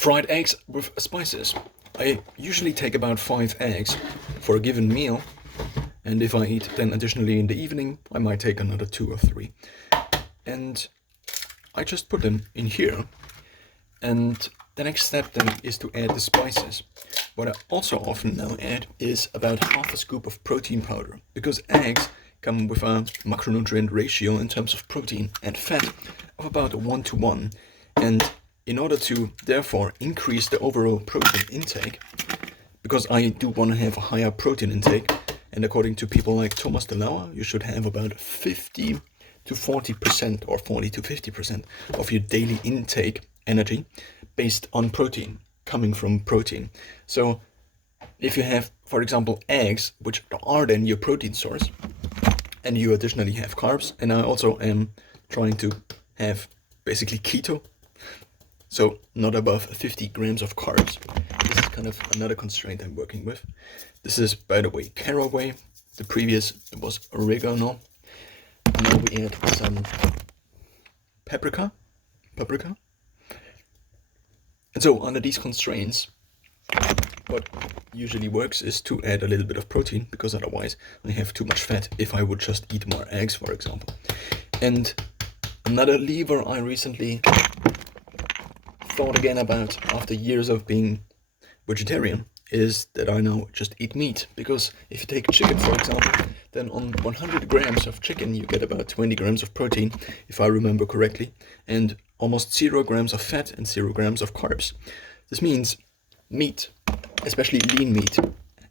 Fried eggs with spices. I usually take about 5 eggs for a given meal, and if I eat then additionally in the evening, I might take another 2 or 3. And I just put them in here, and the next step then is to add the spices. What I also often now add is about half a scoop of protein powder, because eggs come with a macronutrient ratio in terms of protein and fat of about 1 to 1. And in order to therefore increase the overall protein intake, because I do want to have a higher protein intake, and according to people like Thomas DeLauer, you should have about 50 to 40% or 40 to 50% of your daily intake energy based on protein, coming from protein. So if you have, for example, eggs, which are then your protein source, and you additionally have carbs, and I also am trying to have basically keto, so not above 50 grams of carbs. This is kind of another constraint I'm working with. This is, by the way, caraway. The previous was oregano. Now we add some paprika. And so under these constraints, what usually works is to add a little bit of protein, because otherwise I have too much fat if I would just eat more eggs, for example. And another lever I recently thought again about after years of being vegetarian is that I now just eat meat. Because if you take chicken, for example, then on 100 grams of chicken you get about 20 grams of protein, if I remember correctly, and almost 0 grams of fat and 0 grams of carbs. This means meat, especially lean meat,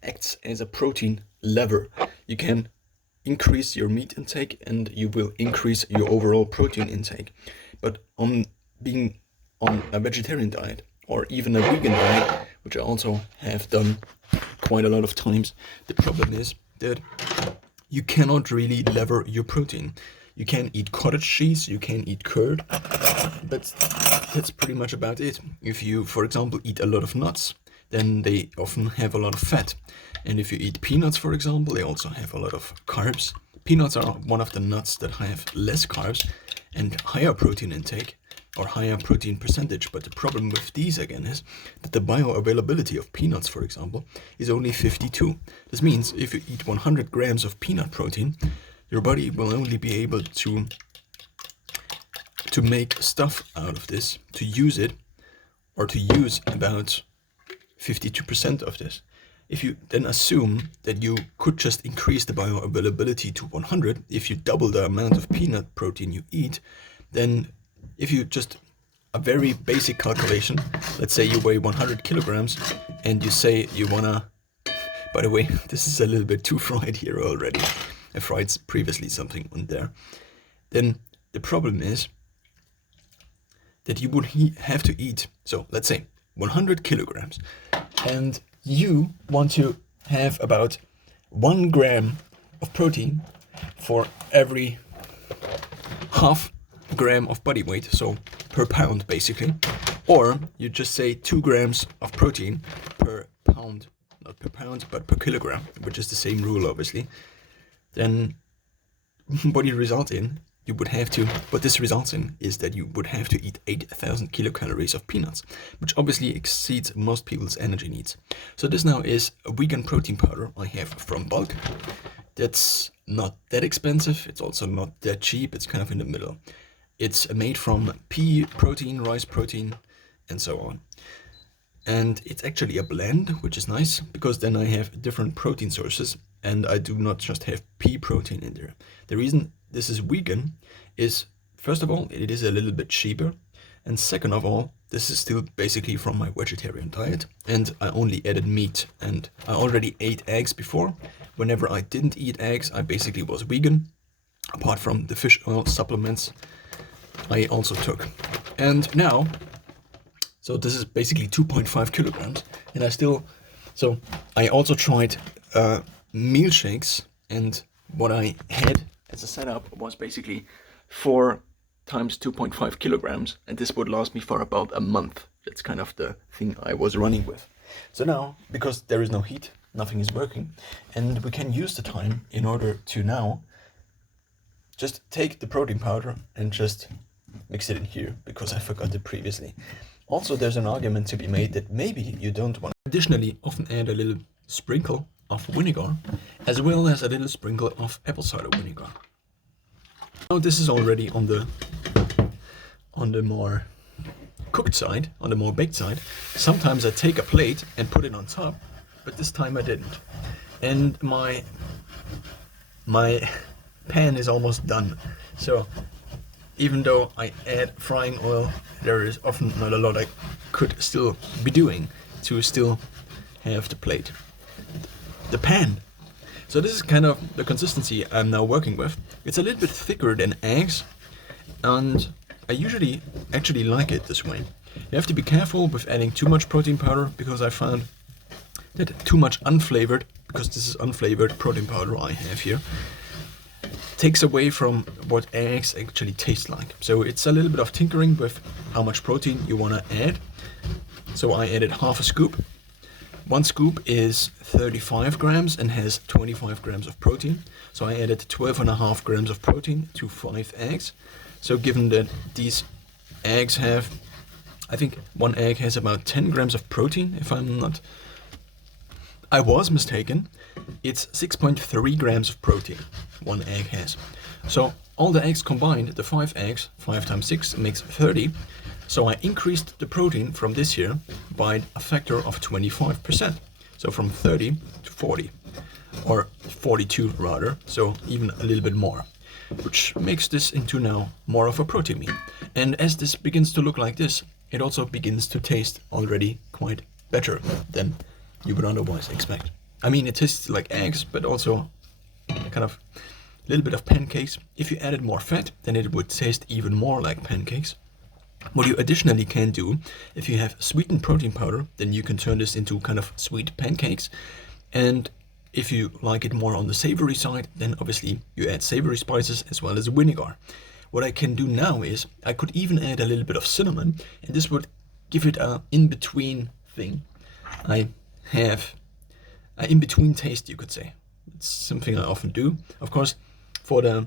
acts as a protein lever. You can increase your meat intake and you will increase your overall protein intake. But on being on a vegetarian diet or even a vegan diet, which I also have done quite a lot of times, the problem is that you cannot really lever your protein. You can eat cottage cheese, you can eat curd, but that's pretty much about it. If you, for example, eat a lot of nuts, then they often have a lot of fat. And if you eat peanuts, for example, they also have a lot of carbs. Peanuts are one of the nuts that have less carbs and higher protein intake, or higher protein percentage. But the problem with these again is that the bioavailability of peanuts, for example, is only 52. This means if you eat 100 grams of peanut protein, your body will only be able to make stuff out of this, to use it, or to use about 52% of this. If you then assume that you could just increase the bioavailability to 100, if you double the amount of peanut protein you eat, then if you just a very basic calculation, let's say you weigh 100 kilograms and you say you wanna, by the way, this is a little bit too fried here already. I fried previously something on there. Then the problem is that you would have to eat, so let's say 100 kilograms, and you want to have about 1 gram of protein for every half gram of body weight, so per pound basically, or you just say 2 grams of protein per pound, not per pound but per kilogram, which is the same rule obviously. Then what you result in, you would have to, what this results in is that you would have to eat 8,000 kilocalories of peanuts, which obviously exceeds most people's energy needs. So this now is a vegan protein powder I have from Bulk. That's not that expensive, it's also not that cheap, it's kind of in the middle. It's made from pea protein, rice protein, and so on. And it's actually a blend, which is nice, because then I have different protein sources, and I do not just have pea protein in there. The reason this is vegan is, first of all, it is a little bit cheaper, and second of all, this is still basically from my vegetarian diet, and I only added meat, and I already ate eggs before. Whenever I didn't eat eggs, I basically was vegan, apart from the fish oil supplements I also took. And now, so this is basically 2.5 kilograms, and I also tried meal shakes, and what I had as a setup was basically 4 times 2.5 kilograms, and this would last me for about a month. That's kind of the thing I was running with. So now, because there is no heat, nothing is working, and we can use the time in order to now just take the protein powder and just mix it in here, because I forgot it previously. Also, there's an argument to be made that maybe you don't want to. Additionally, often add a little sprinkle of vinegar, as well as a little sprinkle of apple cider vinegar. Now this is already on the more cooked side, on the more baked side. Sometimes I take a plate and put it on top, but this time I didn't. And my pan is almost done. So even though I add frying oil, there is often not a lot I could still be doing to still have the plate. The pan. So this is kind of the consistency I'm now working with. It's a little bit thicker than eggs, and I usually actually like it this way. You have to be careful with adding too much protein powder, because I found that too much unflavored, because this is unflavored protein powder I have here, takes away from what eggs actually taste like. So it's a little bit of tinkering with how much protein you want to add. So I added half a scoop. One scoop is 35 grams and has 25 grams of protein. So I added 12.5 grams of protein to 5 eggs. So given that these eggs have, I think one egg has about 10 grams of protein, if I was mistaken. It's 6.3 grams of protein one egg has. So all the eggs combined, the 5 eggs, 5 times 6 makes 30. So I increased the protein from this here by a factor of 25%. So from 30 to 40, or 42 rather, so even a little bit more, which makes this into now more of a protein meal. And as this begins to look like this, it also begins to taste already quite better than you would otherwise expect. I mean, it tastes like eggs, but also kind of a little bit of pancakes. If you added more fat, then it would taste even more like pancakes. What you additionally can do, if you have sweetened protein powder, then you can turn this into kind of sweet pancakes. And if you like it more on the savory side, then obviously you add savory spices as well as vinegar. What I can do now is I could even add a little bit of cinnamon, and this would give it a in-between thing. I have an in-between taste, you could say. It's something I often do. Of course, for the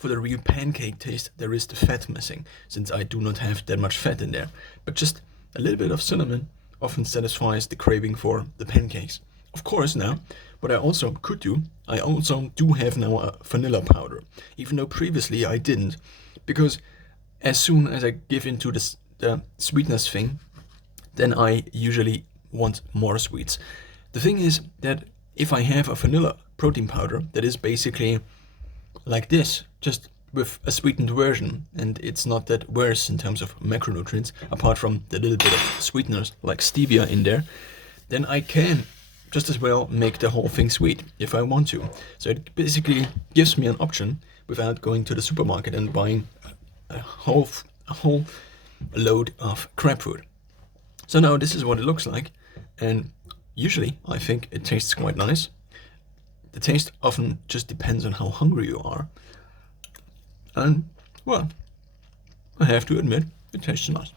real pancake taste, there is the fat missing, since I do not have that much fat in there. But just a little bit of cinnamon often satisfies the craving for the pancakes. Of course, now, what I also could do, I also do have now a vanilla powder, even though previously I didn't, because as soon as I give into the sweetness thing, then I usually want more sweets. The thing is that if I have a vanilla protein powder that is basically like this, just with a sweetened version, and it's not that worse in terms of macronutrients, apart from the little bit of sweeteners like stevia in there, then I can just as well make the whole thing sweet if I want to. So it basically gives me an option without going to the supermarket and buying a whole load of crab food. So now this is what it looks like, and usually I think it tastes quite nice. The taste often just depends on how hungry you are. And, well, I have to admit, it tastes nice.